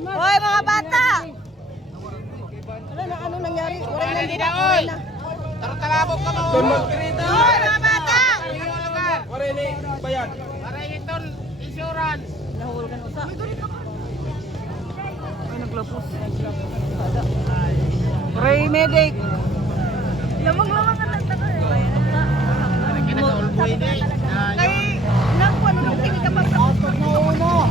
Hoy, mga bata! Ano nangyari? Wala na. Tartalabog ka mo. Hoy, mga bata! Warene, bayan. Parahiton insurance. Nahulgan usa. Ay, naglapos. Ray Medic. Lamang-lamang ka lang tayo. Kinag-ulboy na eh. Kay, naku, ano nung tingin ka pa sa auto na uno?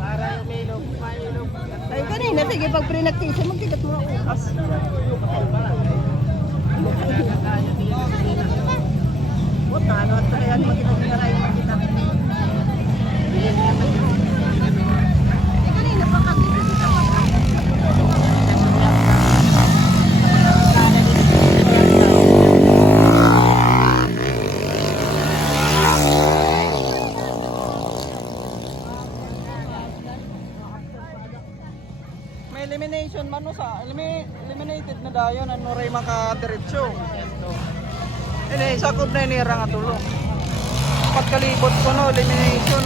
Para yung milog, mailog. Ay, kanina, sige, pag pre-nactation, magtigat mo ako. What na, ano, at kaya magkita-tingara yung magkita. Ay, kanina, pakakita sa May elimination man no sa eliminated na dayon ano ray makadiretso. Ini sakop na inira nga tulong. Pagkalibot ko no elimination.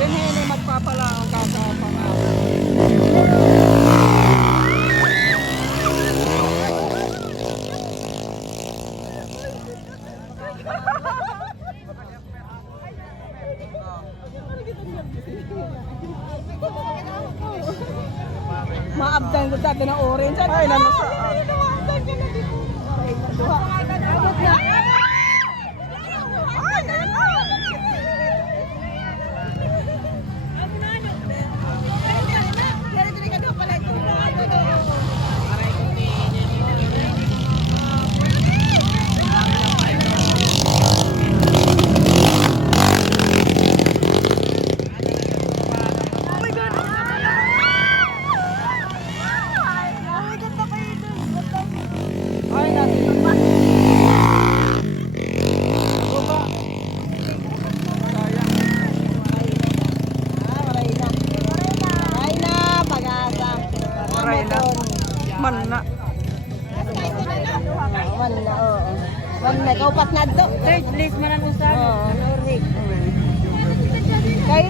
Dinhi magpapala ang kasa maabdan ko dati ng orange. Ay, nasa manna. Manna, oo. Manna, kaupat na do. Third place man ang usahan. Oo, Norway. Kay